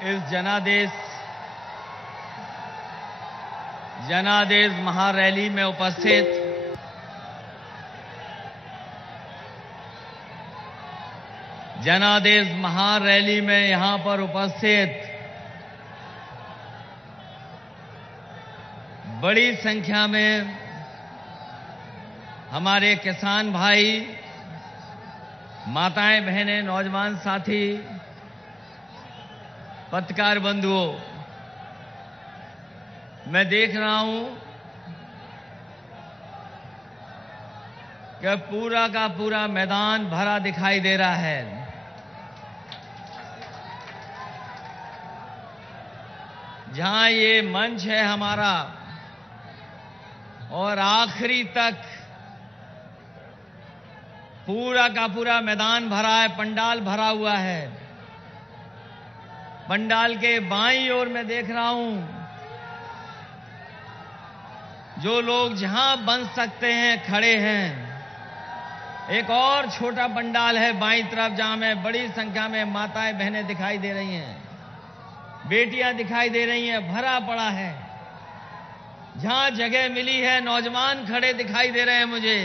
इस जनादेश महारैली में उपस्थित जनादेश महारैली में यहां पर उपस्थित बड़ी संख्या में हमारे किसान भाई, माताएं, बहनें, नौजवान साथी, पत्रकार बंधुओं, मैं देख रहा हूं कि पूरा का पूरा मैदान भरा दिखाई दे रहा है। जहां ये मंच है हमारा और आखिरी तक पूरा का पूरा मैदान भरा है, पंडाल भरा हुआ है। पंडाल के बाईं ओर मैं देख रहा हूं जो लोग जहां बन सकते हैं खड़े हैं। एक और छोटा पंडाल है बाईं तरफ जहां में बड़ी संख्या में माताएं, बहनें दिखाई दे रही हैं, बेटियां दिखाई दे रही हैं, भरा पड़ा है। जहां जगह मिली है नौजवान खड़े दिखाई दे रहे हैं मुझे।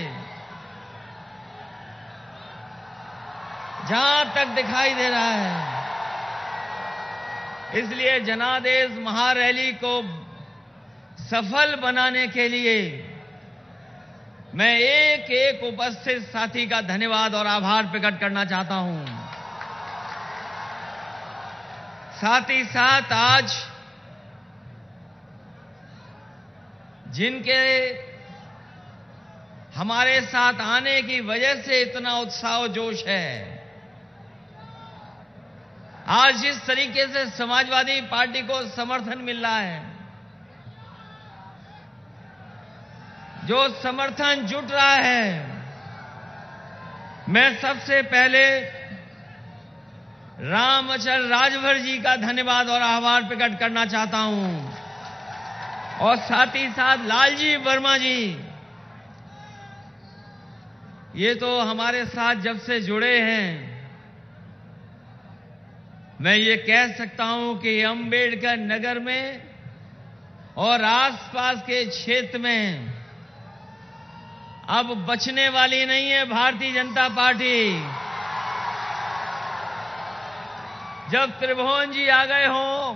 जहां तक दिखाई दे रहा है। इसलिए जनादेश महारैली को सफल बनाने के लिए मैं एक एक उपस्थित साथी का धन्यवाद और आभार प्रकट करना चाहता हूं। साथ ही साथ आज जिनके हमारे साथ आने की वजह से इतना उत्साह और जोश है, आज जिस तरीके से समाजवादी पार्टी को समर्थन मिल रहा है, जो समर्थन जुट रहा है, मैं सबसे पहले रामअचल राजभर जी का धन्यवाद और आभार प्रकट करना चाहता हूं और साथ ही साथ लालजी वर्मा जी, ये तो हमारे साथ जब से जुड़े हैं, मैं ये कह सकता हूं कि अंबेडकर नगर में और आसपास के क्षेत्र में अब बचने वाली नहीं है भारतीय जनता पार्टी। जब त्रिभुवन जी आ गए हों,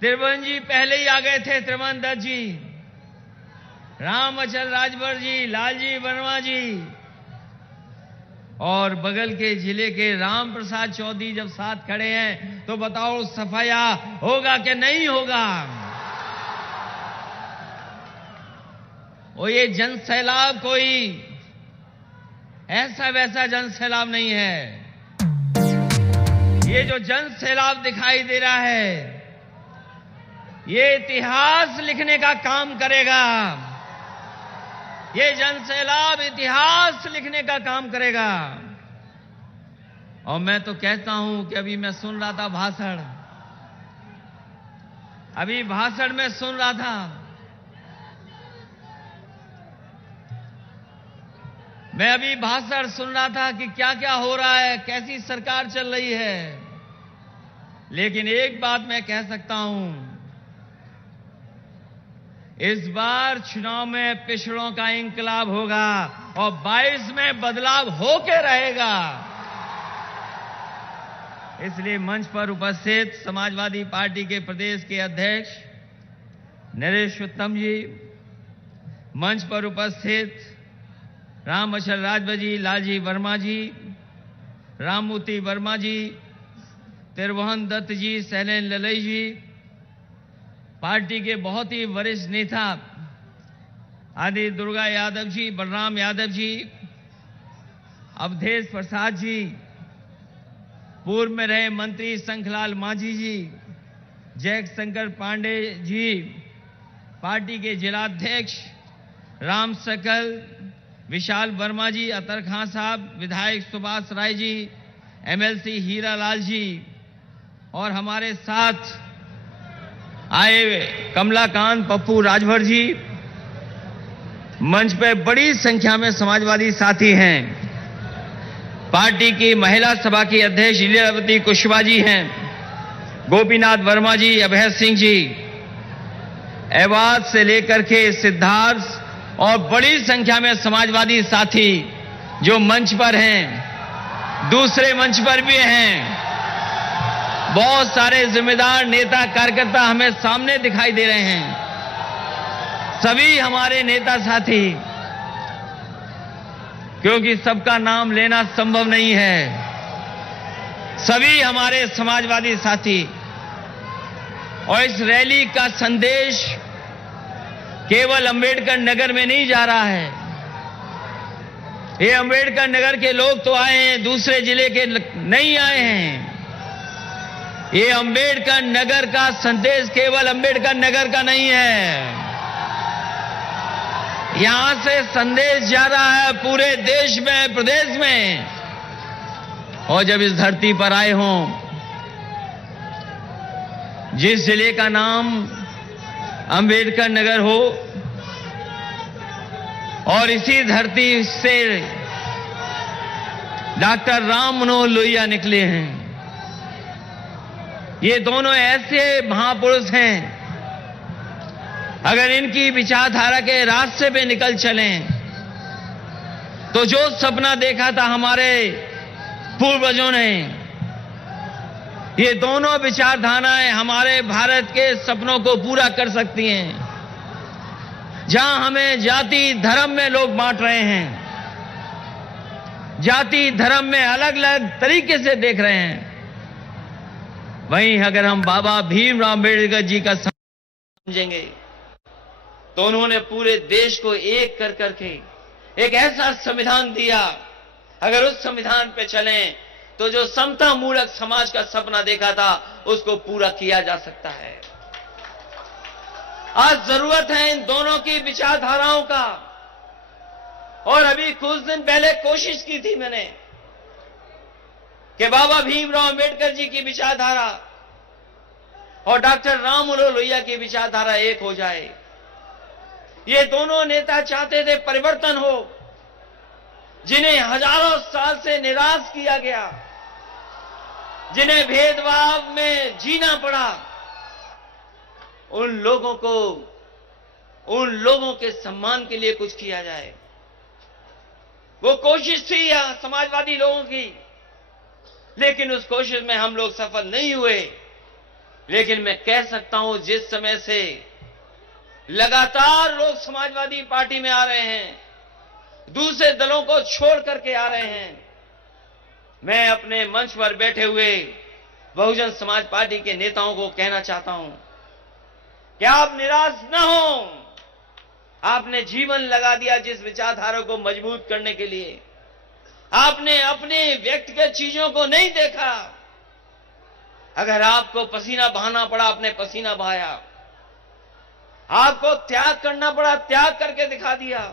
त्रिभुवन जी पहले ही आ गए थे, त्रिभुवन दत्त जी, रामअचल राजभर जी, लालजी वर्मा जी और बगल के जिले के राम प्रसाद चौधरी जब साथ खड़े हैं तो बताओ सफाया होगा कि नहीं होगा? और ये जन सैलाब कोई ऐसा वैसा जन सैलाब नहीं है। ये जो जन सैलाब दिखाई दे रहा है, ये इतिहास लिखने का काम करेगा। ये जन सैलाब इतिहास लिखने का काम करेगा। और मैं तो कहता हूं कि अभी मैं सुन रहा था भाषण, में सुन रहा था, मैं अभी भाषण सुन रहा था कि क्या क्या हो रहा है, कैसी सरकार चल रही है। लेकिन एक बात मैं कह सकता हूं, इस बार चुनाव में पिछड़ों का इंकलाब होगा और 22 में बदलाव होके रहेगा। इसलिए मंच पर उपस्थित समाजवादी पार्टी के प्रदेश के अध्यक्ष नरेश उत्तम जी, मंच पर उपस्थित रामअचल राजभर जी, लालजी वर्मा जी, राममूर्ति वर्मा जी, त्रिभुवन दत्त जी, शैलेंद्र ललई जी, पार्टी के बहुत ही वरिष्ठ नेता आदि दुर्गा यादव जी, बलराम यादव जी, अवधेश प्रसाद जी, पूर्व में रहे मंत्री शंखलाल मांझी जी, जय शंकर पांडे जी, पार्टी के जिलाध्यक्ष राम सकल, विशाल वर्मा जी, अतर खां साहब, विधायक सुभाष राय जी, एमएलसी हीरा लाल जी और हमारे साथ आए कमलाकांत पप्पू राजभर जी। मंच पे बड़ी संख्या में समाजवादी साथी हैं। पार्टी की महिला सभा की अध्यक्ष लीलावती कुशवाहा जी हैं। गोपीनाथ वर्मा जी, अभय सिंह जी, एवाज से लेकर के सिद्धार्थ और बड़ी संख्या में समाजवादी साथी जो मंच पर हैं, दूसरे मंच पर भी हैं, बहुत सारे जिम्मेदार नेता कार्यकर्ता हमें सामने दिखाई दे रहे हैं। सभी हमारे नेता साथी, क्योंकि सबका नाम लेना संभव नहीं है, सभी हमारे समाजवादी साथी। और इस रैली का संदेश केवल अंबेडकर नगर में नहीं जा रहा है। ये अंबेडकर नगर के लोग तो आए हैं, दूसरे जिले के नहीं आए हैं। ये अंबेडकर नगर का संदेश केवल अंबेडकर नगर का नहीं है, यहां से संदेश जा रहा है पूरे देश में, प्रदेश में। और जब इस धरती पर आए हों, जिस जिले का नाम अंबेडकर नगर हो, और इसी धरती से डॉक्टर राम मनोहर लोहिया निकले हैं। ये दोनों ऐसे महापुरुष हैं, अगर इनकी विचारधारा के रास्ते पे निकल चलें तो जो सपना देखा था हमारे पूर्वजों ने, ये दोनोविचारधाराएं हमारे भारत के सपनों को पूरा कर सकती हैं। जहां हमें जाति धर्म में लोग बांट रहे हैं, जाति धर्म में अलग अलग तरीके से देख रहे हैं, वहीं अगर हम बाबा भीमराव अम्बेडकर जी का समझेंगे तो उन्होंने पूरे देश को एक कर करके एक ऐसा संविधान दिया, अगर उस संविधान पे चलें तो जो समता मूलक समाज का सपना देखा था उसको पूरा किया जा सकता है। आज जरूरत है इन दोनों की विचारधाराओं का। और अभी कुछ दिन पहले कोशिश की थी मैंने कि बाबा भीमराव अम्बेडकर जी की विचारधारा और डॉक्टर राम मनोहर लोहिया की विचारधारा एक हो जाए। ये दोनों नेता चाहते थे परिवर्तन हो, जिन्हें हजारों साल से निराश किया गया, जिन्हें भेदभाव में जीना पड़ा, उन लोगों के सम्मान के लिए कुछ किया जाए। वो कोशिश थी समाजवादी लोगों की, लेकिन उस कोशिश में हम लोग सफल नहीं हुए। लेकिन मैं कह सकता हूं, जिस समय से लगातार लोग समाजवादी पार्टी में आ रहे हैं, दूसरे दलों को छोड़ करके आ रहे हैं, मैं अपने मंच पर बैठे हुए बहुजन समाज पार्टी के नेताओं को कहना चाहता हूं कि आप निराश न हो। आपने जीवन लगा दिया जिस विचारधारा को मजबूत करने के लिए। आपने अपने व्यक्तिगत चीजों को नहीं देखा। अगर आपको पसीना बहाना पड़ा, आपने पसीना बहाया। आपको त्याग करना पड़ा, त्याग करके दिखा दिया।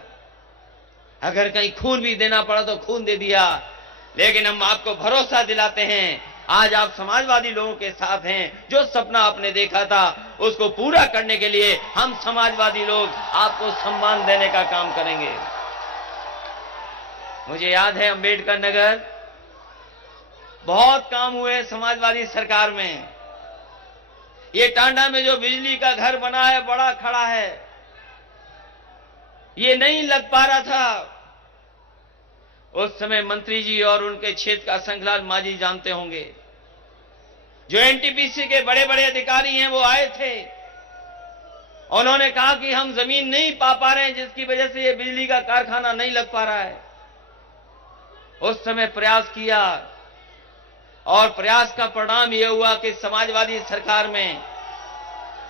अगर कहीं खून भी देना पड़ा तो खून दे दिया। लेकिन हम आपको भरोसा दिलाते हैं, आज आप समाजवादी लोगों के साथ हैं। जो सपना आपने देखा था उसको पूरा करने के लिए हम समाजवादी लोग आपको सम्मान देने का काम करेंगे। मुझे याद है अंबेडकर नगर, बहुत काम हुए समाजवादी सरकार में। ये टांडा में जो बिजली का घर बना है, बड़ा खड़ा है, ये नहीं लग पा रहा था। उस समय मंत्री जी और उनके क्षेत्र का शंखलाल मांझी जानते होंगे, जो एनटीपीसी के बड़े बड़े अधिकारी हैं, वो आए थे। उन्होंने कहा कि हम जमीन नहीं पा रहे हैं, जिसकी वजह से ये बिजली का कारखाना नहीं लग पा रहा है। उस समय प्रयास किया और प्रयास का परिणाम यह हुआ कि समाजवादी सरकार में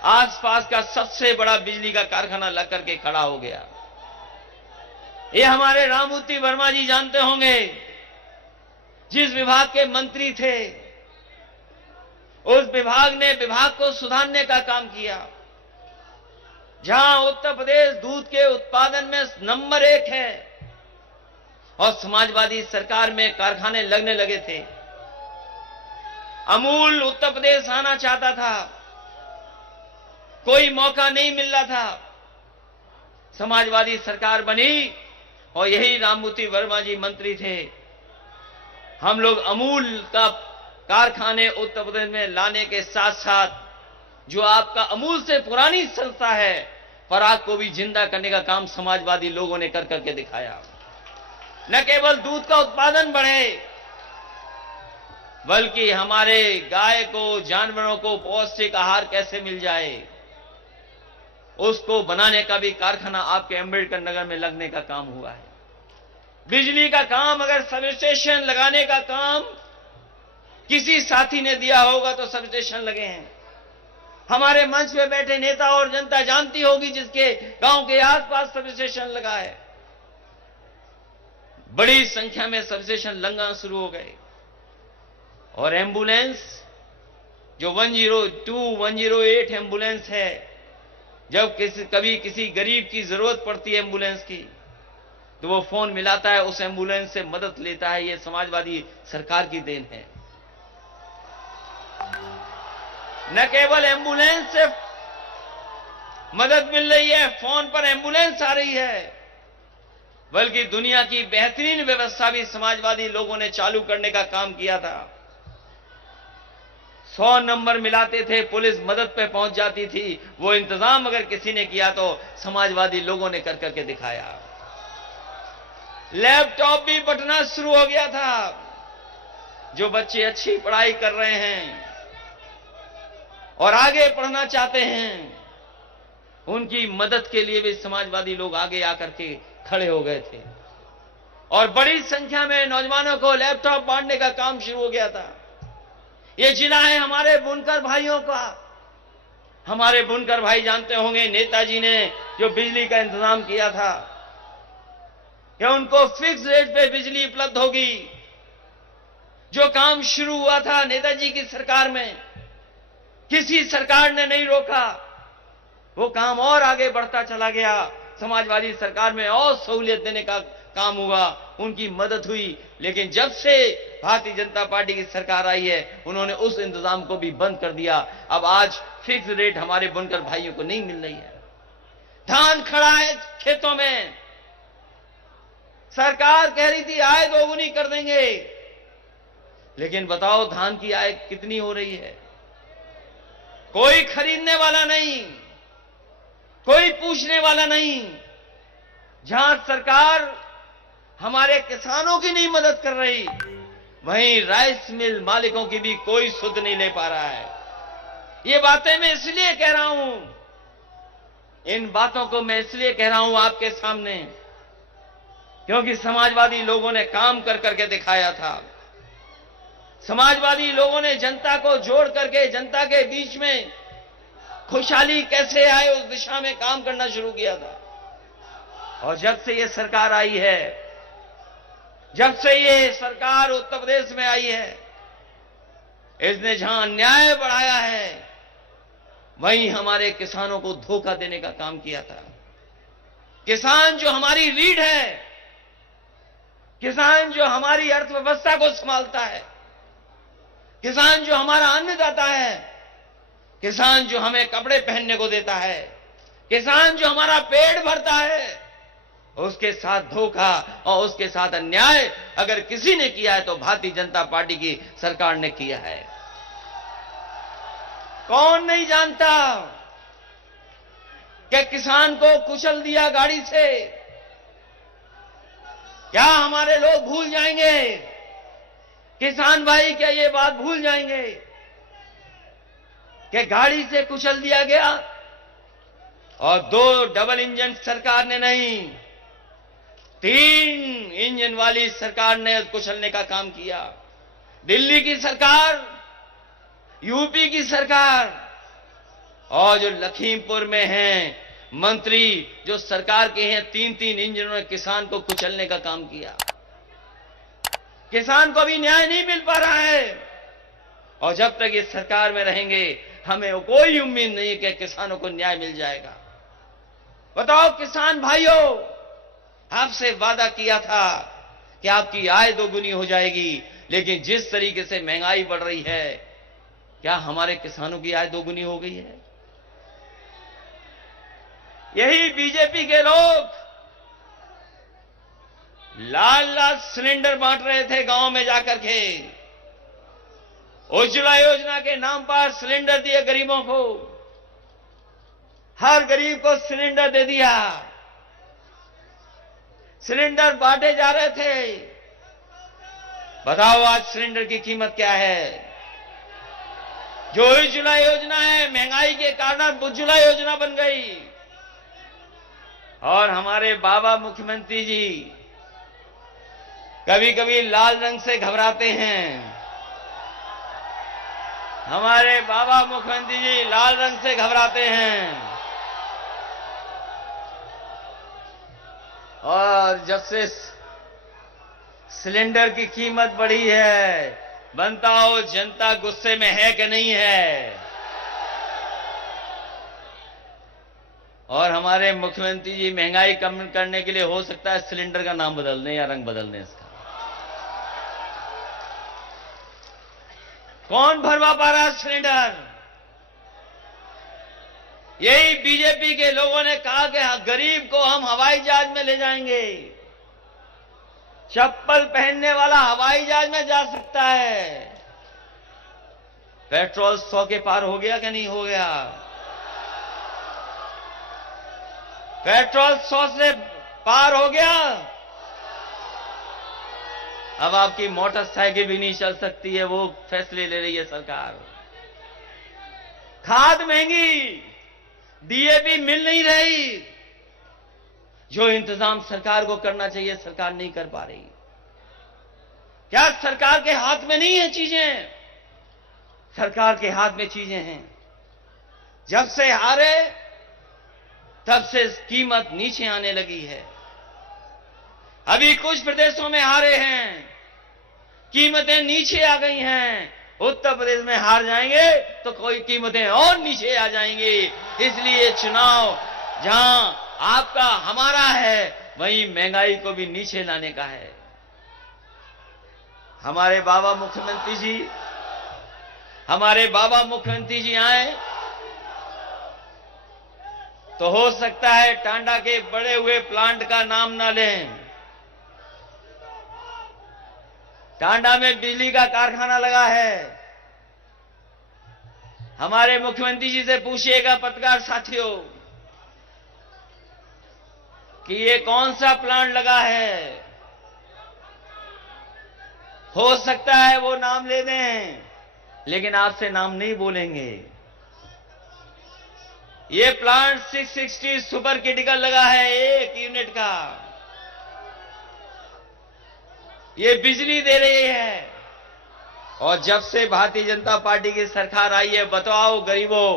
आसपास का सबसे बड़ा बिजली का कारखाना लग करके खड़ा हो गया। ये हमारे राममूर्ति वर्मा जी जानते होंगे, जिस विभाग के मंत्री थे, उस विभाग ने विभाग को सुधारने का काम किया। जहां उत्तर प्रदेश दूध के उत्पादन में नंबर 1 है और समाजवादी सरकार में कारखाने लगने लगे थे। अमूल उत्तर प्रदेश आना चाहता था, कोई मौका नहीं मिल रहा था। समाजवादी सरकार बनी और यही राममूर्ति वर्मा जी मंत्री थे। हम लोग अमूल का कारखाने उत्तर प्रदेश में लाने के साथ साथ जो आपका अमूल से पुरानी संस्था है पराग को भी जिंदा करने का काम समाजवादी लोगों ने कर करके दिखाया। न केवल दूध का उत्पादन बढ़े बल्कि हमारे गाय को, जानवरों को पौष्टिक आहार कैसे मिल जाए उसको बनाने का भी कारखाना आपके अम्बेडकर नगर में लगने का काम हुआ है। बिजली का काम, अगर सब स्टेशन लगाने का काम किसी साथी ने दिया होगा तो सब स्टेशन लगे हैं। हमारे मंच पे बैठे नेता और जनता जानती होगी जिसके गांव के आसपास सब स्टेशन लगा है। बड़ी संख्या में सब स्टेशन लगना शुरू हो गए और एम्बुलेंस जो 102, 108 एम्बुलेंस है, जब कभी किसी गरीब की जरूरत पड़ती है एम्बुलेंस की तो वो फोन मिलाता है, उस एम्बुलेंस से मदद लेता है। ये समाजवादी सरकार की देन है। न केवल एम्बुलेंस से मदद मिल रही है, फोन पर एम्बुलेंस आ रही है, बल्कि दुनिया की बेहतरीन व्यवस्था भी समाजवादी लोगों ने चालू करने का काम किया था। 100 नंबर मिलाते थे, पुलिस मदद पे पहुंच जाती थी। वो इंतजाम अगर किसी ने किया तो समाजवादी लोगों ने कर करके दिखाया। लैपटॉप भी बंटना शुरू हो गया था। जो बच्चे अच्छी पढ़ाई कर रहे हैं और आगे पढ़ना चाहते हैं उनकी मदद के लिए भी समाजवादी लोग आगे आकर के खड़े हो गए थे और बड़ी संख्या में नौजवानों को लैपटॉप बांटने का काम शुरू हो गया था। ये जिला है हमारे बुनकर भाइयों का। हमारे बुनकर भाई जानते होंगे नेताजी ने जो बिजली का इंतजाम किया था कि उनको फिक्स रेट पे बिजली उपलब्ध होगी। जो काम शुरू हुआ था नेताजी की सरकार में, किसी सरकार ने नहीं रोका। वो काम और आगे बढ़ता चला गया। समाजवादी सरकार में और सहूलियत देने का काम हुआ, उनकी मदद हुई। लेकिन जब से भारतीय जनता पार्टी की सरकार आई है उन्होंने उस इंतजाम को भी बंद कर दिया। अब आज फिक्स रेट हमारे बुनकर भाइयों को नहीं मिल रही है। धान खड़ा है खेतों में, सरकार कह रही थी आय दोगुनी कर देंगे, लेकिन बताओ धान की आय कितनी हो रही है? कोई खरीदने वाला नहीं, कोई पूछने वाला नहीं। जहां सरकार हमारे किसानों की नहीं मदद कर रही, वहीं राइस मिल मालिकों की भी कोई सुध नहीं ले पा रहा है। ये बातें मैं इसलिए कह रहा हूं, इन बातों को मैं इसलिए कह रहा हूं आपके सामने क्योंकि समाजवादी लोगों ने काम कर करके दिखाया था। समाजवादी लोगों ने जनता को जोड़ करके जनता के बीच में खुशहाली कैसे आए उस दिशा में काम करना शुरू किया था। और जब से ये सरकार आई है, जब से ये सरकार उत्तर प्रदेश में आई है, इसने जहां अन्याय बढ़ाया है वहीं हमारे किसानों को धोखा देने का काम किया था। किसान जो हमारी रीढ़ है, किसान जो हमारी अर्थव्यवस्था को संभालता है, किसान जो हमारा अन्नदाता है, किसान जो हमें कपड़े पहनने को देता है, किसान जो हमारा पेट भरता है, उसके साथ धोखा और उसके साथ अन्याय अगर किसी ने किया है तो भारतीय जनता पार्टी की सरकार ने किया है। कौन नहीं जानता कि किसान को कुचल दिया गाड़ी से? क्या हमारे लोग भूल जाएंगे? किसान भाई क्या ये बात भूल जाएंगे कि गाड़ी से कुचल दिया गया? और 2 डबल इंजन सरकार ने नहीं, 3 इंजन वाली सरकार ने कुचलने का काम किया। दिल्ली की सरकार, यूपी की सरकार और जो लखीमपुर में हैं मंत्री जो सरकार के हैं, 3-3 इंजनों ने किसान को कुचलने का काम किया। किसान को भी न्याय नहीं मिल पा रहा है और जब तक ये सरकार में रहेंगे हमें कोई उम्मीद नहीं है कि किसानों को न्याय मिल जाएगा। बताओ किसान भाइयों, आपसे वादा किया था कि आपकी आय दोगुनी हो जाएगी, लेकिन जिस तरीके से महंगाई बढ़ रही है, क्या हमारे किसानों की आय दोगुनी हो गई है? यही बीजेपी के लोग लाल लाल सिलेंडर बांट रहे थे गांव में जाकर के। उज्ज्वला योजना के नाम पर सिलेंडर दिए गरीबों को, हर गरीब को सिलेंडर दे दिया। सिलेंडर बांटे जा रहे थे। बताओ आज सिलेंडर की कीमत क्या है? जो उज्ज्वला योजना है, महंगाई के कारण उज्ज्वला योजना बन गई। और हमारे बाबा मुख्यमंत्री जी कभी कभी लाल रंग से घबराते हैं। हमारे बाबा मुख्यमंत्री जी लाल रंग से घबराते हैं। और जब से सिलेंडर की कीमत बढ़ी है, बनता हो जनता गुस्से में है कि नहीं है? और हमारे मुख्यमंत्री जी महंगाई कम करने के लिए हो सकता है सिलेंडर का नाम बदल दें या रंग बदल दें इसका। कौन भरवा पा रहा है सिलेंडर? यही बीजेपी के लोगों ने कहा कि गरीब को हम हवाई जहाज में ले जाएंगे। चप्पल पहनने वाला हवाई जहाज में जा सकता है। पेट्रोल 100 के पार हो गया कि नहीं हो गया? पेट्रोल 100 से पार हो गया। अब आपकी मोटरसाइकिल भी नहीं चल सकती है, वो फैसले ले रही है सरकार। खाद महंगी, डीएपी मिल नहीं रही। जो इंतजाम सरकार को करना चाहिए सरकार नहीं कर पा रही। क्या सरकार के हाथ में नहीं है चीजें? सरकार के हाथ में चीजें हैं। जब से हारे तब से कीमत नीचे आने लगी है। अभी कुछ प्रदेशों में हारे हैं, कीमतें नीचे आ गई हैं। उत्तर प्रदेश में हार जाएंगे तो कोई कीमतें और नीचे आ जाएंगी। इसलिए चुनाव जहां आपका हमारा है, वहीं महंगाई को भी नीचे लाने का है। हमारे बाबा मुख्यमंत्री जी आए तो हो सकता है टांडा के बड़े हुए प्लांट का नाम ना लें। टांडा में बिजली का कारखाना लगा है। हमारे मुख्यमंत्री जी से पूछिएगा पत्रकार साथियों कि ये कौन सा प्लांट लगा है। हो सकता है वो नाम ले दें, लेकिन आपसे नाम नहीं बोलेंगे। ये प्लांट 660 सुपर क्रिटिकल लगा है, 1 यूनिट का। ये बिजली दे रही है। और जब से भारतीय जनता पार्टी की सरकार आई है, बताओ गरीबों,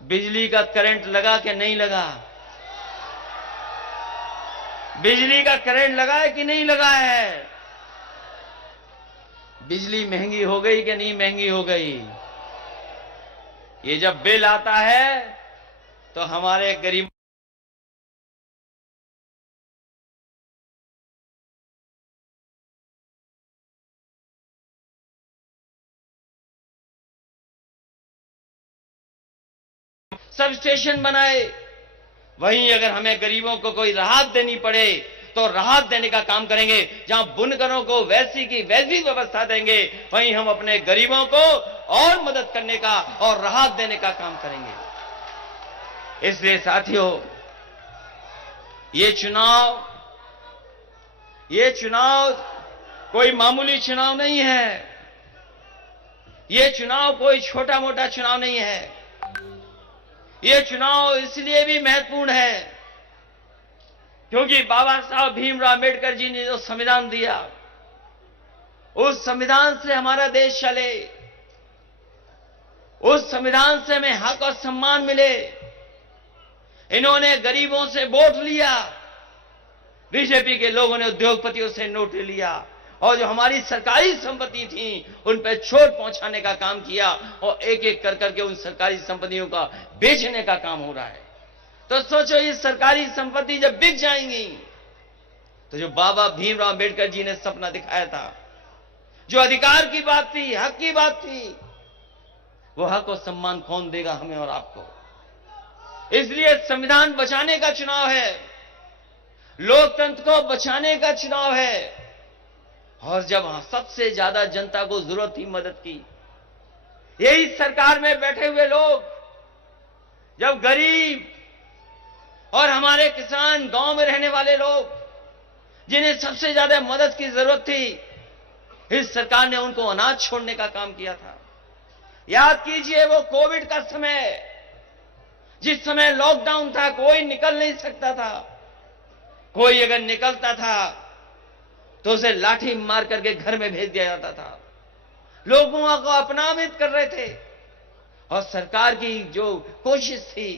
बिजली का करंट लगा कि नहीं लगा? बिजली का करंट लगा है कि नहीं लगा है? बिजली महंगी हो गई कि नहीं महंगी हो गई? ये जब बिल आता है तो हमारे गरीब सब स्टेशन बनाए। वहीं अगर हमें गरीबों को कोई राहत देनी पड़े तो राहत देने का काम करेंगे। जहां बुनकरों को वैसी की वैसी व्यवस्था देंगे, वहीं हम अपने गरीबों को और मदद करने का और राहत देने का काम करेंगे। इसलिए साथियों, ये चुनाव कोई मामूली चुनाव नहीं है। ये चुनाव कोई छोटा मोटा चुनाव नहीं है। ये चुनाव इसलिए भी महत्वपूर्ण है क्योंकि बाबा साहब भीमराव अम्बेडकर जी ने जो संविधान दिया, उस संविधान से हमारा देश चले, उस संविधान से हमें हक और सम्मान मिले। इन्होंने गरीबों से वोट लिया, बीजेपी के लोगों ने उद्योगपतियों से नोट लिया और जो हमारी सरकारी संपत्ति थी उन पर चोट पहुंचाने का काम किया और एक एक कर करके उन सरकारी संपत्तियों का बेचने का काम हो रहा है। तो सोचो, ये सरकारी संपत्ति जब बिक जाएंगी तो जो बाबा भीमराव अम्बेडकर जी ने सपना दिखाया था, जो अधिकार की बात थी, हक की बात थी, वो हक और सम्मान कौन देगा हमें और आपको? इसलिए संविधान बचाने का चुनाव है, लोकतंत्र को बचाने का चुनाव है। और जब सबसे ज्यादा जनता को जरूरत थी मदद की, यही सरकार में बैठे हुए लोग, जब गरीब और हमारे किसान, गांव में रहने वाले लोग, जिन्हें सबसे ज्यादा मदद की जरूरत थी, इस सरकार ने उनको अनाज छोड़ने का काम किया था। याद कीजिए वो कोविड का समय, जिस समय लॉकडाउन था, कोई निकल नहीं सकता था। कोई अगर निकलता था तो उसे लाठी मार करके घर में भेज दिया जाता था। लोगों को अपमानित कर रहे थे। और सरकार की जो कोशिश थी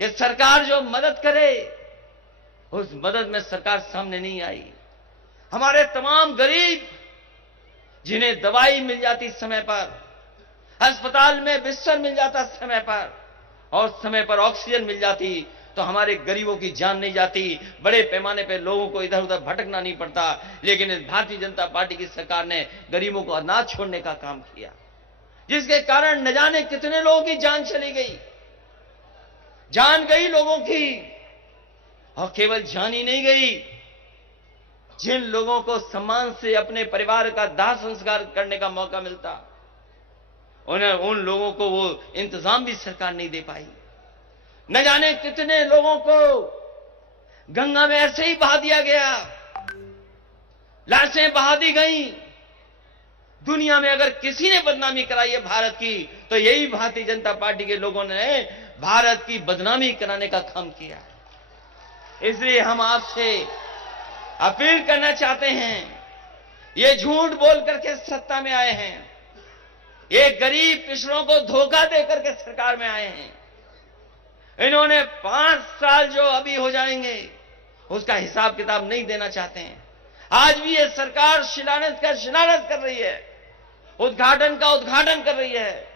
कि सरकार जो मदद करे, उस मदद में सरकार सामने नहीं आई। हमारे तमाम गरीब, जिन्हें दवाई मिल जाती समय पर, अस्पताल में बिस्तर मिल जाता समय पर, और समय पर ऑक्सीजन मिल जाती, तो हमारे गरीबों की जान नहीं जाती। बड़े पैमाने पर लोगों को इधर उधर भटकना नहीं पड़ता। लेकिन इस भारतीय जनता पार्टी की सरकार ने गरीबों को अनाज छोड़ने का काम किया, जिसके कारण न जाने कितने लोगों की जान चली गई। जान गई लोगों की, और केवल जान ही नहीं गई, जिन लोगों को सम्मान से अपने परिवार का दाह संस्कार करने का मौका मिलता, उन लोगों को वो इंतजाम भी सरकार नहीं दे पाई। न जाने कितने लोगों को गंगा में ऐसे ही बहा दिया गया, लाशें बहा दी गई। दुनिया में अगर किसी ने बदनामी कराई है भारत की, तो यही भारतीय जनता पार्टी के लोगों ने भारत की बदनामी कराने का काम किया। इसलिए हम आपसे अपील करना चाहते हैं, ये झूठ बोल करके सत्ता में आए हैं, ये गरीब पिछड़ों को धोखा देकर के सरकार में आए हैं। इन्होंने 5 साल जो अभी हो जाएंगे, उसका हिसाब किताब नहीं देना चाहते हैं। आज भी ये सरकार शिलान्यास कर रही है, उद्घाटन का उद्घाटन कर रही है,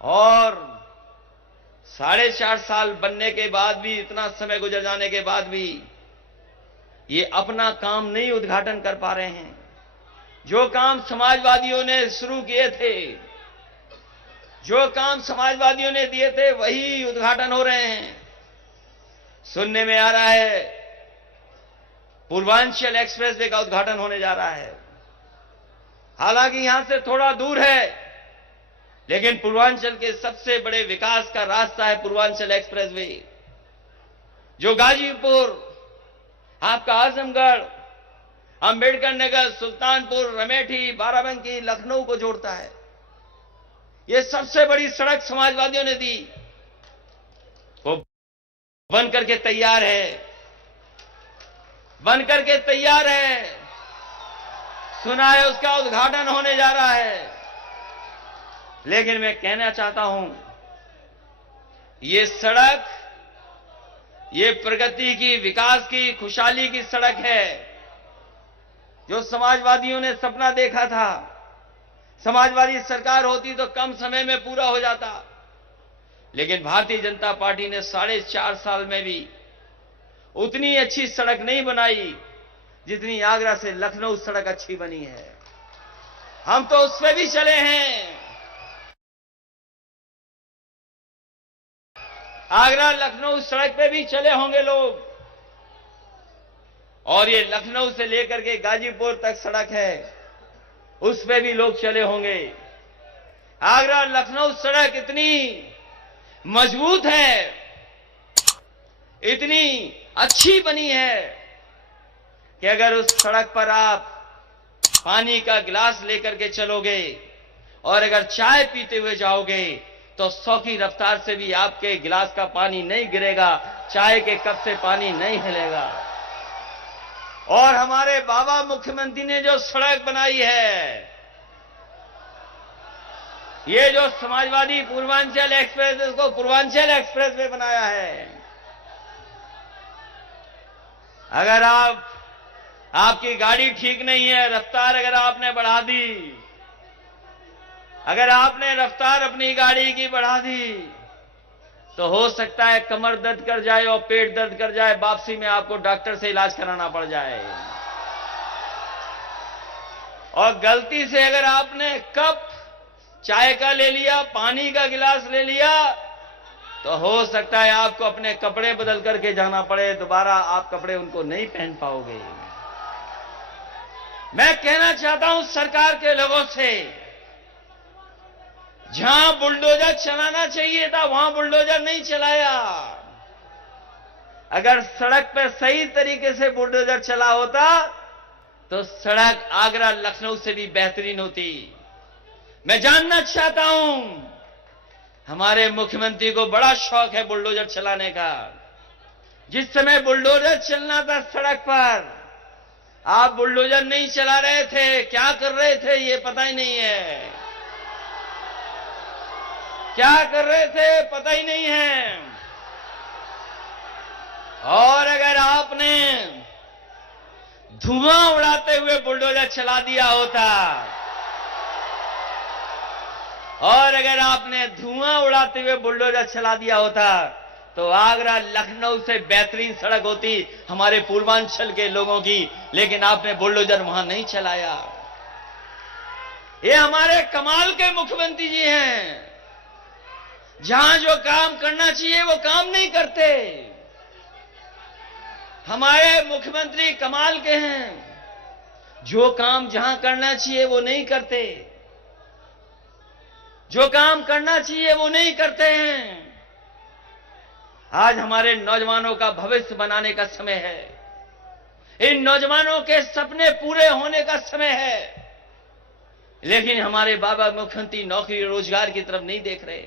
और 4.5 साल बनने के बाद भी, इतना समय गुजर जाने के बाद भी, ये अपना काम नहीं उद्घाटन कर पा रहे हैं। जो काम समाजवादियों ने शुरू किए थे, जो काम समाजवादियों ने दिए थे, वही उद्घाटन हो रहे हैं। सुनने में आ रहा है पूर्वांचल एक्सप्रेसवे का उद्घाटन होने जा रहा है। हालांकि यहां से थोड़ा दूर है, लेकिन पूर्वांचल के सबसे बड़े विकास का रास्ता है पूर्वांचल एक्सप्रेसवे, जो गाजीपुर, आपका आजमगढ़, अंबेडकर नगर, सुल्तानपुर, रमेठी, बाराबंकी, लखनऊ को जोड़ता है। ये सबसे बड़ी सड़क समाजवादियों ने दी, वो बन करके तैयार है, बन करके तैयार है। सुना है उसका उद्घाटन होने जा रहा है। लेकिन मैं कहना चाहता हूं, ये सड़क, ये प्रगति की, विकास की, खुशहाली की सड़क है, जो समाजवादियों ने सपना देखा था। समाजवादी सरकार होती तो कम समय में पूरा हो जाता, लेकिन भारतीय जनता पार्टी ने 4.5 साल में भी उतनी अच्छी सड़क नहीं बनाई जितनी आगरा से लखनऊ सड़क अच्छी बनी है। हम तो उस पे भी चले हैं। आगरा लखनऊ सड़क पे भी चले होंगे लोग, और ये लखनऊ से लेकर के गाजीपुर तक सड़क है, उस पे भी लोग चले होंगे। आगरा लखनऊ सड़क इतनी मजबूत है, इतनी अच्छी बनी है कि अगर उस सड़क पर आप पानी का गिलास लेकर के चलोगे और अगर चाय पीते हुए जाओगे, तो 100 की रफ्तार से भी आपके गिलास का पानी नहीं गिरेगा, चाय के कप से पानी नहीं हिलेगा। और हमारे बाबा मुख्यमंत्री ने जो सड़क बनाई है, ये जो समाजवादी पूर्वांचल एक्सप्रेस, इसको पूर्वांचल एक्सप्रेस वे बनाया है। अगर आपकी गाड़ी ठीक नहीं है, रफ्तार अगर आपने बढ़ा दी, अगर आपने रफ्तार अपनी गाड़ी की बढ़ा दी, तो हो सकता है कमर दर्द कर जाए और पेट दर्द कर जाए, वापसी में आपको डॉक्टर से इलाज कराना पड़ जाए। और गलती से अगर आपने कप चाय का ले लिया, पानी का गिलास ले लिया, तो हो सकता है आपको अपने कपड़े बदल करके जाना पड़े, दोबारा आप कपड़े उनको नहीं पहन पाओगे। मैं कहना चाहता हूं सरकार के लोगों से, जहां बुलडोजर चलाना चाहिए था वहां बुलडोजर नहीं चलाया। अगर सड़क पर सही तरीके से बुलडोजर चला होता तो सड़क आगरा लखनऊ से भी बेहतरीन होती। मैं जानना चाहता हूं, हमारे मुख्यमंत्री को बड़ा शौक है बुलडोजर चलाने का। जिस समय बुलडोजर चलना था सड़क पर, आप बुलडोजर नहीं चला रहे थे। क्या कर रहे थे ये पता ही नहीं है। क्या कर रहे थे पता ही नहीं है। और अगर आपने धुआं उड़ाते हुए बुलडोजर चला दिया होता, और अगर आपने धुआं उड़ाते हुए बुलडोजर चला दिया होता तो आगरा लखनऊ से बेहतरीन सड़क होती हमारे पूर्वांचल के लोगों की। लेकिन आपने बुलडोजर वहां नहीं चलाया। ये हमारे कमाल के मुख्यमंत्री जी हैं। जहां जो काम करना चाहिए वो काम नहीं करते। हमारे मुख्यमंत्री कमाल के हैं। जो काम जहां करना चाहिए वो नहीं करते। जो काम करना चाहिए वो नहीं करते हैं। आज हमारे नौजवानों का भविष्य बनाने का समय है। इन नौजवानों के सपने पूरे होने का समय है। लेकिन हमारे बाबा मुख्यमंत्री नौकरी रोजगार की तरफ नहीं देख रहे।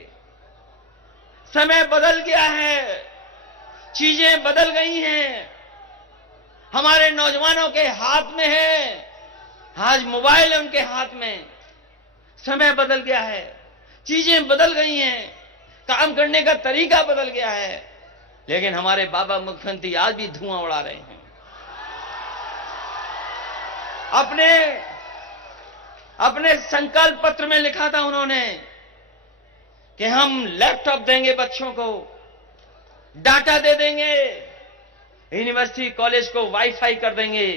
समय बदल गया है, चीजें बदल गई हैं। हमारे नौजवानों के हाथ में है, आज मोबाइल उनके हाथ में। समय बदल गया है, चीजें बदल गई हैं, काम करने का तरीका बदल गया है। लेकिन हमारे बाबा मुख्यमंत्री आज भी धुआं उड़ा रहे हैं। अपने संकल्प पत्र में लिखा था उन्होंने कि हम लैपटॉप देंगे बच्चों को, डाटा दे देंगे, यूनिवर्सिटी कॉलेज को वाईफाई कर देंगे।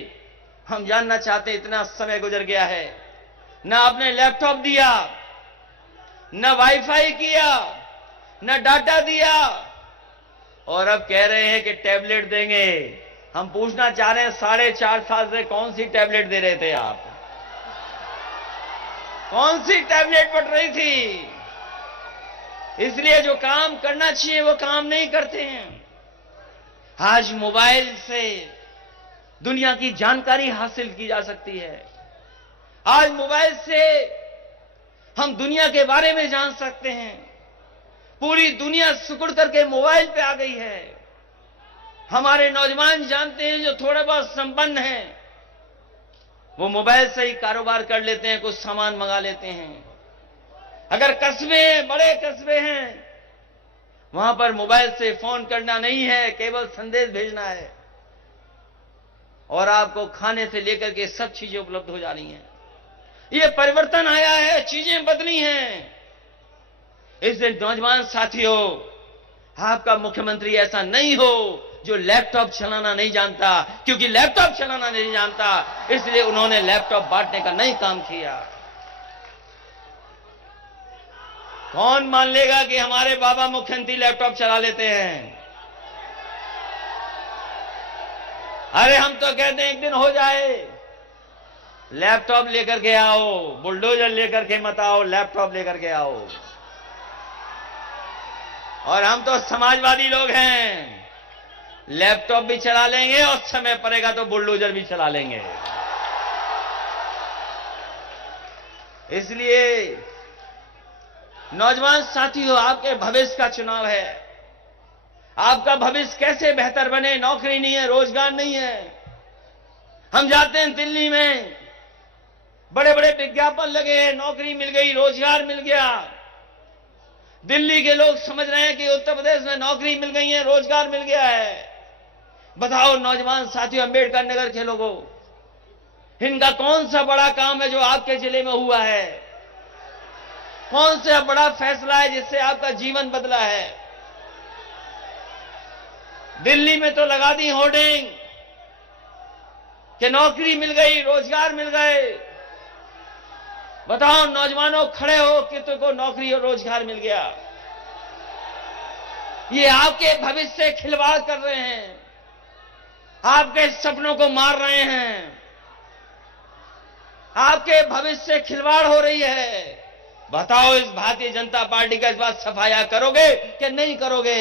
हम जानना चाहते हैं, इतना समय गुजर गया है, ना आपने लैपटॉप दिया, न वाईफाई किया, न डाटा दिया, और अब कह रहे हैं कि टैबलेट देंगे। हम पूछना चाह रहे हैं, 4.5 साल से कौन सी टैबलेट दे रहे थे आप? कौन सी टैबलेट बट रही थी? इसलिए जो काम करना चाहिए वो काम नहीं करते हैं। आज मोबाइल से दुनिया की जानकारी हासिल की जा सकती है। आज मोबाइल से हम दुनिया के बारे में जान सकते हैं। पूरी दुनिया सिकुड़ करके मोबाइल पे आ गई है। हमारे नौजवान जानते हैं, जो थोड़ा बहुत संपन्न हैं वो मोबाइल से ही कारोबार कर लेते हैं, कुछ सामान मंगा लेते हैं। अगर कस्बे हैं, बड़े कस्बे हैं, वहां पर मोबाइल से फोन करना नहीं है, केवल संदेश भेजना है और आपको खाने से लेकर के सब चीजें उपलब्ध हो जानी है। ये परिवर्तन आया है, चीजें बदली हैं। इसलिए नौजवान साथियों, आपका मुख्यमंत्री ऐसा नहीं हो जो लैपटॉप चलाना नहीं जानता। क्योंकि लैपटॉप चलाना नहीं जानता, इसलिए उन्होंने लैपटॉप बांटने का नहीं काम किया। कौन मान लेगा कि हमारे बाबा मुख्यमंत्री लैपटॉप चला लेते हैं? अरे हम तो कहते हैं एक दिन हो जाए, लैपटॉप लेकर के आओ, बुलडोजर लेकर के मत आओ, लैपटॉप लेकर के आओ। और हम तो समाजवादी लोग हैं, लैपटॉप भी चला लेंगे और समय पड़ेगा तो बुलडोजर भी चला लेंगे। इसलिए नौजवान साथियों, आपके भविष्य का चुनाव है। आपका भविष्य कैसे बेहतर बने? नौकरी नहीं है, रोजगार नहीं है। हम जाते हैं दिल्ली में, बड़े बड़े विज्ञापन लगे हैं, नौकरी मिल गई, रोजगार मिल गया। दिल्ली के लोग समझ रहे हैं कि उत्तर प्रदेश में नौकरी मिल गई है, रोजगार मिल गया है। बताओ नौजवान साथियों, अंबेडकर नगर के लोगों, इनका कौन सा बड़ा काम है जो आपके जिले में हुआ है? कौन सा बड़ा फैसला है जिससे आपका जीवन बदला है? दिल्ली में तो लगा दी होर्डिंग कि नौकरी मिल गई, रोजगार मिल गए। बताओ नौजवानों, खड़े हो कि तुमको नौकरी और रोजगार मिल गया। ये आपके भविष्य से खिलवाड़ कर रहे हैं, आपके सपनों को मार रहे हैं। आपके भविष्य से खिलवाड़ हो रही है। बताओ, इस भारतीय जनता पार्टी का इस बात सफाया करोगे कि नहीं करोगे?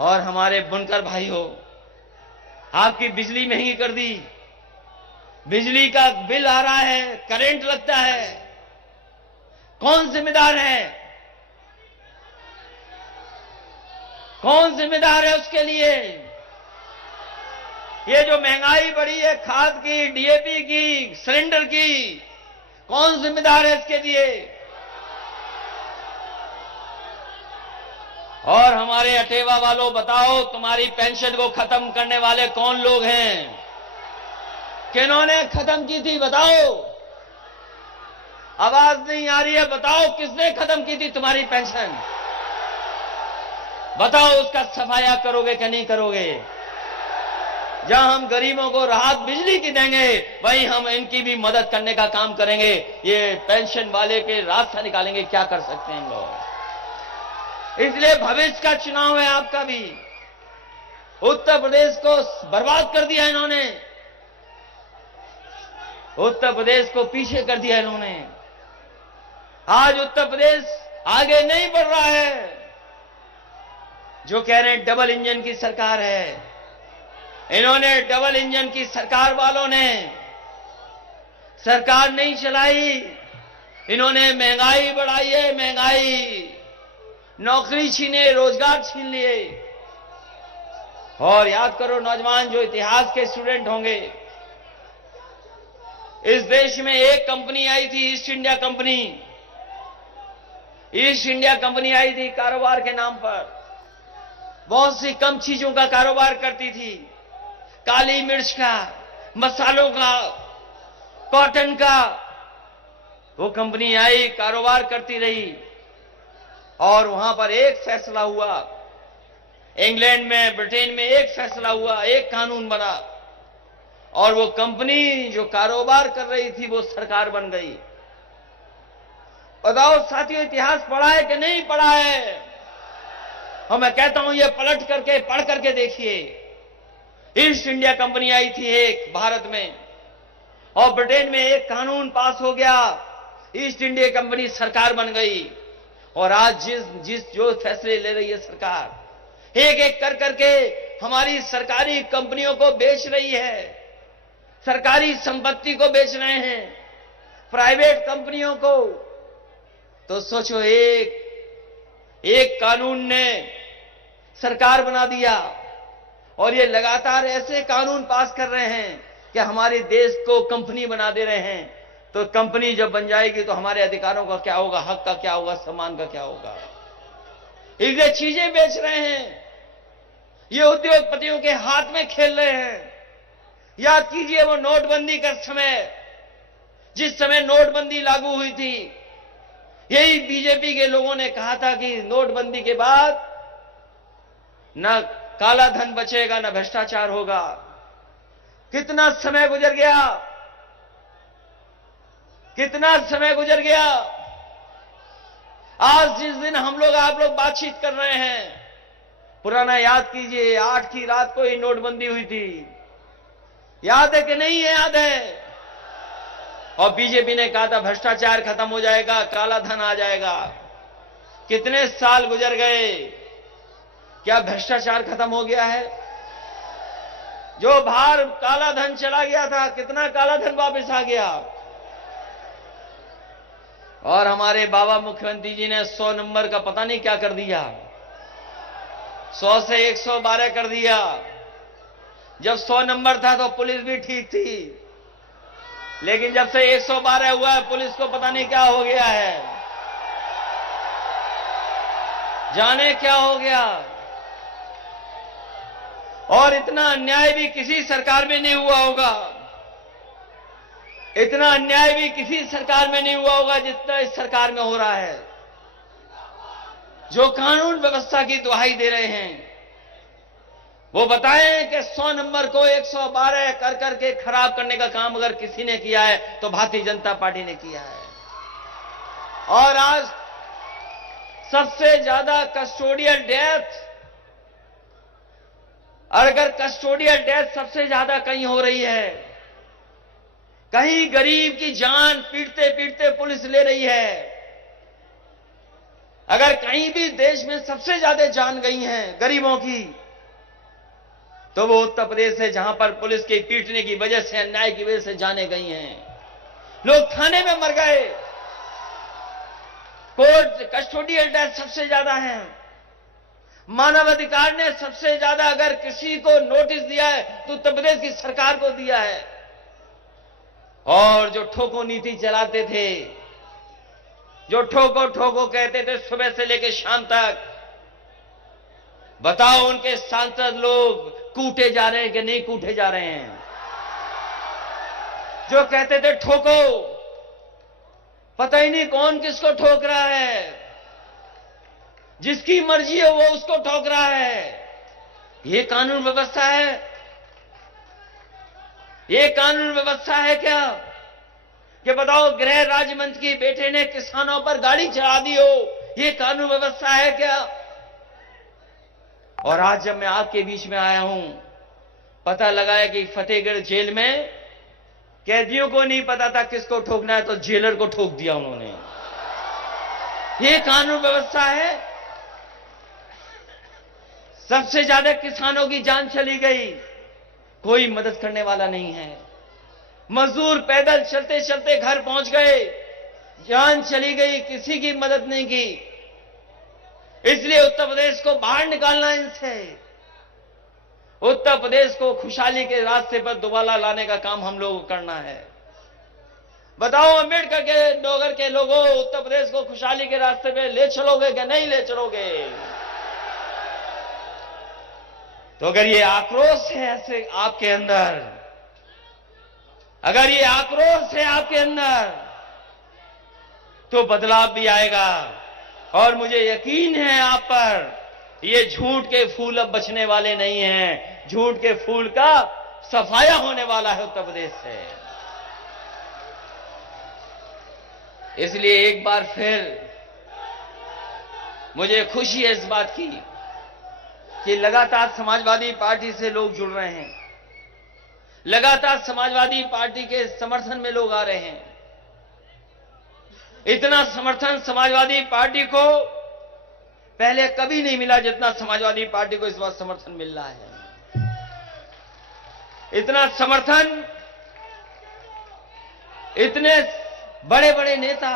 और हमारे बुनकर भाइयों, आपकी बिजली महंगी कर दी, बिजली का बिल आ रहा है, करंट लगता है, कौन जिम्मेदार है? कौन जिम्मेदार है उसके लिए? ये जो महंगाई बढ़ी है खाद की, डीएपी की, सिलेंडर की, कौन जिम्मेदार है इसके लिए? और हमारे अटेवा वालों, बताओ, तुम्हारी पेंशन को खत्म करने वाले कौन लोग हैं? किन्होंने खत्म की थी? बताओ। आवाज नहीं आ रही है, बताओ किसने खत्म की थी तुम्हारी पेंशन? बताओ, उसका सफाया करोगे कि नहीं करोगे? जहां हम गरीबों को राहत बिजली की देंगे, वहीं हम इनकी भी मदद करने का काम करेंगे। ये पेंशन वाले के रास्ता निकालेंगे, क्या कर सकते हैं लोग। इसलिए भविष्य का चुनाव है आपका भी। उत्तर प्रदेश को बर्बाद कर दिया इन्होंने, उत्तर प्रदेश को पीछे कर दिया इन्होंने। आज उत्तर प्रदेश आगे नहीं बढ़ रहा है। जो कह रहे हैं डबल इंजन की सरकार है, इन्होंने डबल इंजन की सरकार वालों ने सरकार नहीं चलाई, इन्होंने महंगाई बढ़ाई है, महंगाई, नौकरी छीने, रोजगार छीन लिए। और याद करो नौजवान जो इतिहास के स्टूडेंट होंगे, इस देश में एक कंपनी आई थी, East India company. East India company आई थी कारोबार के नाम पर, बहुत सी कम चीजों का कारोबार करती थी, काली मिर्च का, मसालों का, कॉटन का। वो कंपनी आई, कारोबार करती रही, और वहां पर एक फैसला हुआ, इंग्लैंड में, ब्रिटेन में एक फैसला हुआ, एक कानून बना, और वो कंपनी जो कारोबार कर रही थी वो सरकार बन गई। बताओ साथियों, इतिहास पढ़ा है कि नहीं पढ़ा है? और मैं कहता हूं, ये पलट करके, पढ़ करके देखिए। ईस्ट इंडिया कंपनी आई थी एक भारत में, और ब्रिटेन में एक कानून पास हो गया, ईस्ट इंडिया कंपनी सरकार बन गई। और आज जो फैसले ले रही है सरकार, एक एक कर करके हमारी सरकारी कंपनियों को बेच रही है, सरकारी संपत्ति को बेच रहे हैं, प्राइवेट कंपनियों को। तो सोचो, एक कानून ने सरकार बना दिया, और ये लगातार ऐसे कानून पास कर रहे हैं कि हमारे देश को कंपनी बना दे रहे हैं। तो कंपनी जब बन जाएगी तो हमारे अधिकारों का क्या होगा, हक का क्या होगा, सम्मान का क्या होगा? ये चीजें बेच रहे हैं, ये उद्योगपतियों के हाथ में खेल रहे हैं। याद कीजिए वो नोटबंदी का समय, जिस समय नोटबंदी लागू हुई थी, यही बीजेपी के लोगों ने कहा था कि नोटबंदी के बाद न काला धन बचेगा, न भ्रष्टाचार होगा। कितना समय गुजर गया, कितना समय गुजर गया। आज जिस दिन हम लोग, आप लोग बातचीत कर रहे हैं, पुराना याद कीजिए, 8 की रात को ही नोटबंदी हुई थी। याद है कि नहीं है? याद है। और बीजेपी ने कहा था भ्रष्टाचार खत्म हो जाएगा, काला धन आ जाएगा। कितने साल गुजर गए, क्या भ्रष्टाचार खत्म हो गया है? जो बाहर काला धन चला गया था, कितना काला धन वापस आ गया? और हमारे बाबा मुख्यमंत्री जी ने 100 नंबर का पता नहीं क्या कर दिया, 100 से 112 कर दिया। जब 100 नंबर था तो पुलिस भी ठीक थी, लेकिन जब से 112 हुआ है, पुलिस को पता नहीं क्या हो गया है, जाने क्या हो गया। और इतना अन्याय भी किसी सरकार में नहीं हुआ होगा, इतना अन्याय भी किसी सरकार में नहीं हुआ होगा जितना इस सरकार में हो रहा है। जो कानून व्यवस्था की दुहाई दे रहे हैं, वो बताएं कि 100 नंबर को 112 कर करके खराब करने का काम अगर किसी ने किया है तो भारतीय जनता पार्टी ने किया है। और आज सबसे ज्यादा कस्टोडियल डेथ और अगर कस्टोडियल डेथ सबसे ज्यादा कहीं हो रही है, कहीं गरीब की जान पीटते पीटते पुलिस ले रही है, अगर कहीं भी देश में सबसे ज्यादा जान गई हैं गरीबों की, तो वो उत्तर प्रदेश है, जहां पर पुलिस के पीटने की वजह से, अन्याय की वजह से जाने गई हैं। लोग थाने में मर गए। कोर्ट कस्टोडियल डेथ सबसे ज्यादा है। मानवाधिकार ने सबसे ज्यादा अगर किसी को नोटिस दिया है तो उत्तर प्रदेश की सरकार को दिया है। और जो ठोको नीति चलाते थे, जो ठोको ठोको कहते थे सुबह से लेकर शाम तक, बताओ उनके सांसद लोग कूटे जा रहे हैं कि नहीं कूटे जा रहे हैं? जो कहते थे ठोको, पता ही नहीं कौन किसको ठोक रहा है। जिसकी मर्जी है वो उसको ठोक रहा है। ये कानून व्यवस्था है? ये कानून व्यवस्था है क्या? कि बताओ गृह राज्य मंत्री की बेटे ने किसानों पर गाड़ी चढ़ा दी हो, ये कानून व्यवस्था है क्या? और आज जब मैं आपके बीच में आया हूं, पता लगा है कि फतेहगढ़ जेल में कैदियों को नहीं पता था किसको ठोकना है, तो जेलर को ठोक दिया उन्होंने। ये कानून व्यवस्था है? सबसे ज्यादा किसानों की जान चली गई, कोई मदद करने वाला नहीं है। मजदूर पैदल चलते चलते घर पहुंच गए, जान चली गई, किसी की मदद नहीं की। इसलिए उत्तर प्रदेश को बाहर निकालना इनसे। उत्तर प्रदेश को खुशहाली के रास्ते पर दोबारा लाने का काम हम लोगों को करना है। बताओ अम्बेडकर के नगर के लोगों, उत्तर प्रदेश को खुशहाली के रास्ते पे ले चलोगे कि नहीं ले चलोगे? तो अगर ये आक्रोश है ऐसे आपके अंदर, अगर ये आक्रोश है आपके अंदर, तो बदलाव भी आएगा। और मुझे यकीन है आप पर, ये झूठ के फूल अब बचने वाले नहीं हैं। झूठ के फूल का सफाया होने वाला है उत्तर प्रदेश से। इसलिए एक बार फिर मुझे खुशी है इस बात की कि लगातार समाजवादी पार्टी से लोग जुड़ रहे हैं, लगातार समाजवादी पार्टी के समर्थन में लोग आ रहे हैं। इतना समर्थन समाजवादी पार्टी को पहले कभी नहीं मिला जितना समाजवादी पार्टी को इस बार समर्थन मिल रहा है। इतना समर्थन, इतने बड़े बड़े नेता,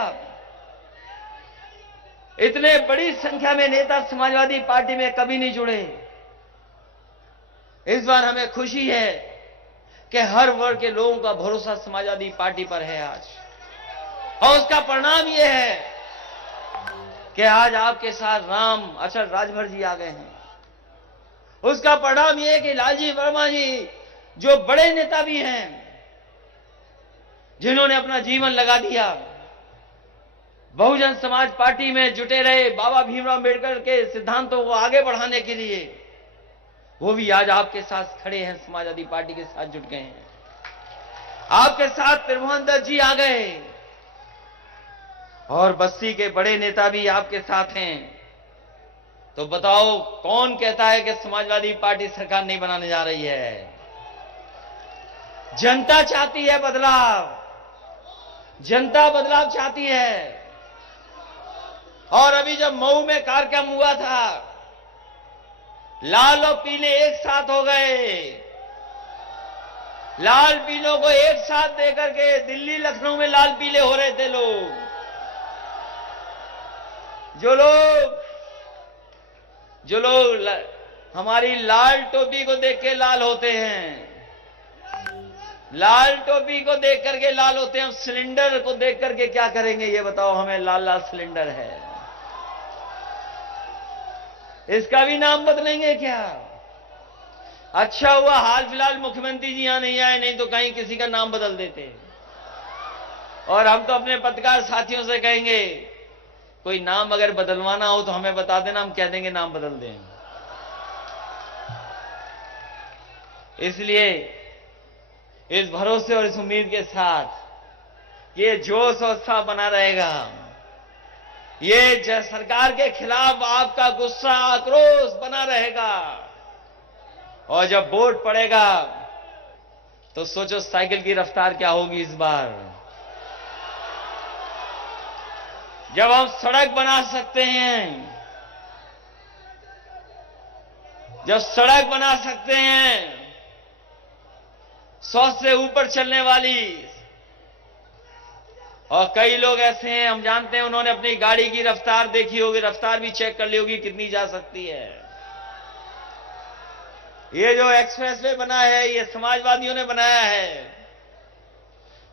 इतने बड़ी संख्या में नेता समाजवादी पार्टी में कभी नहीं जुड़े। इस बार हमें खुशी है कि हर वर्ग के लोगों का भरोसा समाजवादी पार्टी पर है आज। और उसका परिणाम यह है कि आज आपके साथ राम अचल राजभर जी आ गए हैं। उसका परिणाम यह है कि लालजी वर्मा जी, जो बड़े नेता भी हैं, जिन्होंने अपना जीवन लगा दिया बहुजन समाज पार्टी में जुटे रहे, बाबा भीमराव अम्बेडकर के सिद्धांतों को आगे बढ़ाने के लिए, वो भी आज आपके साथ खड़े हैं, समाजवादी पार्टी के साथ जुट गए हैं। आपके साथ त्रिभुवन दत्त जी आ गए और बस्ती के बड़े नेता भी आपके साथ हैं। तो बताओ कौन कहता है कि समाजवादी पार्टी सरकार नहीं बनाने जा रही है? जनता चाहती है बदलाव, जनता बदलाव चाहती है। और अभी जब मऊ में कार्यक्रम हुआ था, लाल और पीले एक साथ हो गए। लाल पीलों को एक साथ देकर के दिल्ली लखनऊ में लाल पीले हो रहे थे लोग। जो लोग हमारी लाल टोपी को देख के लाल होते हैं, लाल टोपी को देख करके लाल होते हैं, सिलेंडर को देख करके क्या करेंगे ये बताओ? हमें लाल लाल सिलेंडर है, इसका भी नाम बदलेंगे क्या? अच्छा हुआ हाल फिलहाल मुख्यमंत्री जी यहां नहीं आए, नहीं तो कहीं किसी का नाम बदल देते। और हम तो अपने पत्रकार साथियों से कहेंगे, कोई नाम अगर बदलवाना हो तो हमें बता देना, हम कह देंगे नाम बदल दें। इसलिए इस भरोसे और इस उम्मीद के साथ ये जोश और उत्साह बना रहेगा। ये सरकार के खिलाफ आपका गुस्सा, आक्रोश बना रहेगा। और जब वोट पड़ेगा तो सोचो साइकिल की रफ्तार क्या होगी इस बार। जब हम सड़क बना सकते हैं, जब सड़क बना सकते हैं 100 से ऊपर चलने वाली, और कई लोग ऐसे हैं हम जानते हैं उन्होंने अपनी गाड़ी की रफ्तार देखी होगी, रफ्तार भी चेक कर ली होगी कितनी जा सकती है। ये जो एक्सप्रेसवे बना है ये समाजवादियों ने बनाया है,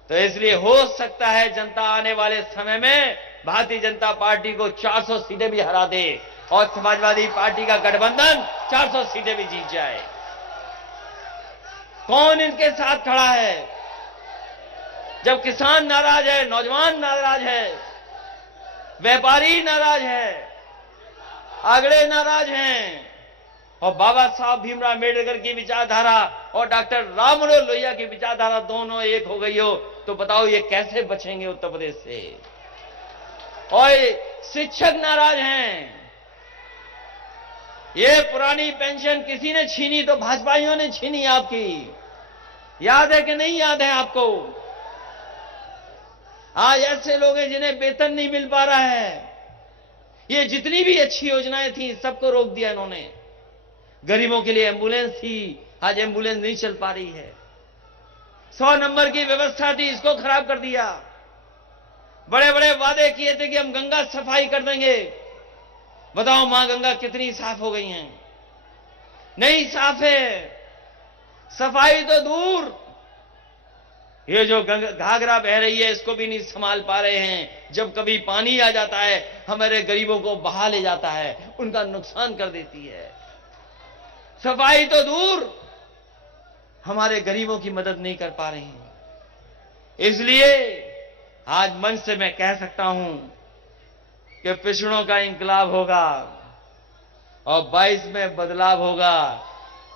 तो इसलिए हो सकता है जनता आने वाले समय में भारतीय जनता पार्टी को 400 सीटें भी हरा दे और समाजवादी पार्टी का गठबंधन 400 सीटें भी जीत जाए। कौन इनके साथ खड़ा है? जब किसान नाराज है, नौजवान नाराज है, व्यापारी नाराज है, आगड़े नाराज हैं, और बाबा साहब भीमराव अम्बेडकर की विचारधारा और डॉक्टर राम मनोहर लोहिया की विचारधारा दोनों एक हो गई हो, तो बताओ ये कैसे बचेंगे उत्तर प्रदेश से? और शिक्षक नाराज हैं। ये पुरानी पेंशन किसी ने छीनी तो भाजपाइयों ने छीनी आपकी, याद है कि नहीं याद है आपको? आज ऐसे लोग हैं जिन्हें वेतन नहीं मिल पा रहा है। ये जितनी भी अच्छी योजनाएं थी सबको रोक दिया इन्होंने। गरीबों के लिए एम्बुलेंस थी, आज एम्बुलेंस नहीं चल पा रही है। 100 नंबर की व्यवस्था थी, इसको खराब कर दिया। बड़े बड़े वादे किए थे कि हम गंगा सफाई कर देंगे। बताओ मां गंगा कितनी साफ हो गई हैं? नहीं साफ है। सफाई तो दूर, ये जो घाघरा बह रही है इसको भी नहीं संभाल पा रहे हैं। जब कभी पानी आ जाता है हमारे गरीबों को बहा ले जाता है, उनका नुकसान कर देती है। सफाई तो दूर, हमारे गरीबों की मदद नहीं कर पा रहे हैं। इसलिए आज मंच से मैं कह सकता हूं कि पिछड़ों का इंकलाब होगा और 22 में बदलाव होगा,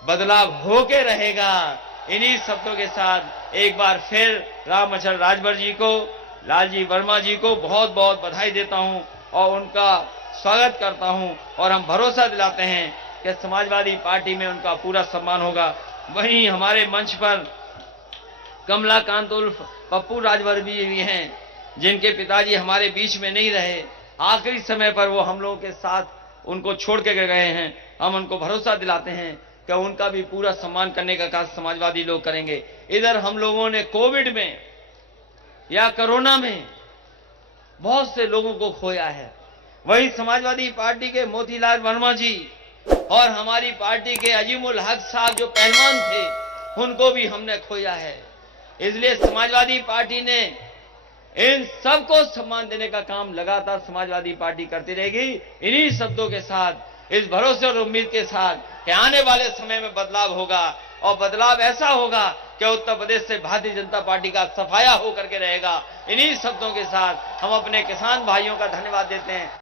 बदलाव होके रहेगा। इन्हीं शब्दों के साथ एक बार फिर रामअचल राजभर जी को, लालजी वर्मा जी को बहुत बहुत बधाई देता हूं और उनका स्वागत करता हूं, और हम भरोसा दिलाते हैं कि समाजवादी पार्टी में उनका पूरा सम्मान होगा। वहीं हमारे मंच पर कमलाकांत उर्फ पप्पू राजभर भी हैं, जिनके पिताजी हमारे बीच में नहीं रहे, आखिरी समय पर वो हम लोगों के साथ उनको छोड़ के गए हैं। हम उनको भरोसा दिलाते हैं कि उनका भी पूरा सम्मान करने का काम समाजवादी लोग करेंगे। इधर हम लोगों ने कोविड में या कोरोना में बहुत से लोगों को खोया है, वहीं समाजवादी पार्टी के मोतीलाल वर्मा जी और हमारी पार्टी के अजीमुल हक साहब जो पहलवान थे उनको भी हमने खोया है। इसलिए समाजवादी पार्टी ने इन सबको सम्मान देने का काम लगातार समाजवादी पार्टी करती रहेगी। इन्हीं शब्दों के साथ, इस भरोसे और उम्मीद के साथ कि आने वाले समय में बदलाव होगा, और बदलाव ऐसा होगा कि उत्तर प्रदेश से भारतीय जनता पार्टी का सफाया होकर के रहेगा। इन्हीं शब्दों के साथ हम अपने किसान भाइयों का धन्यवाद देते हैं।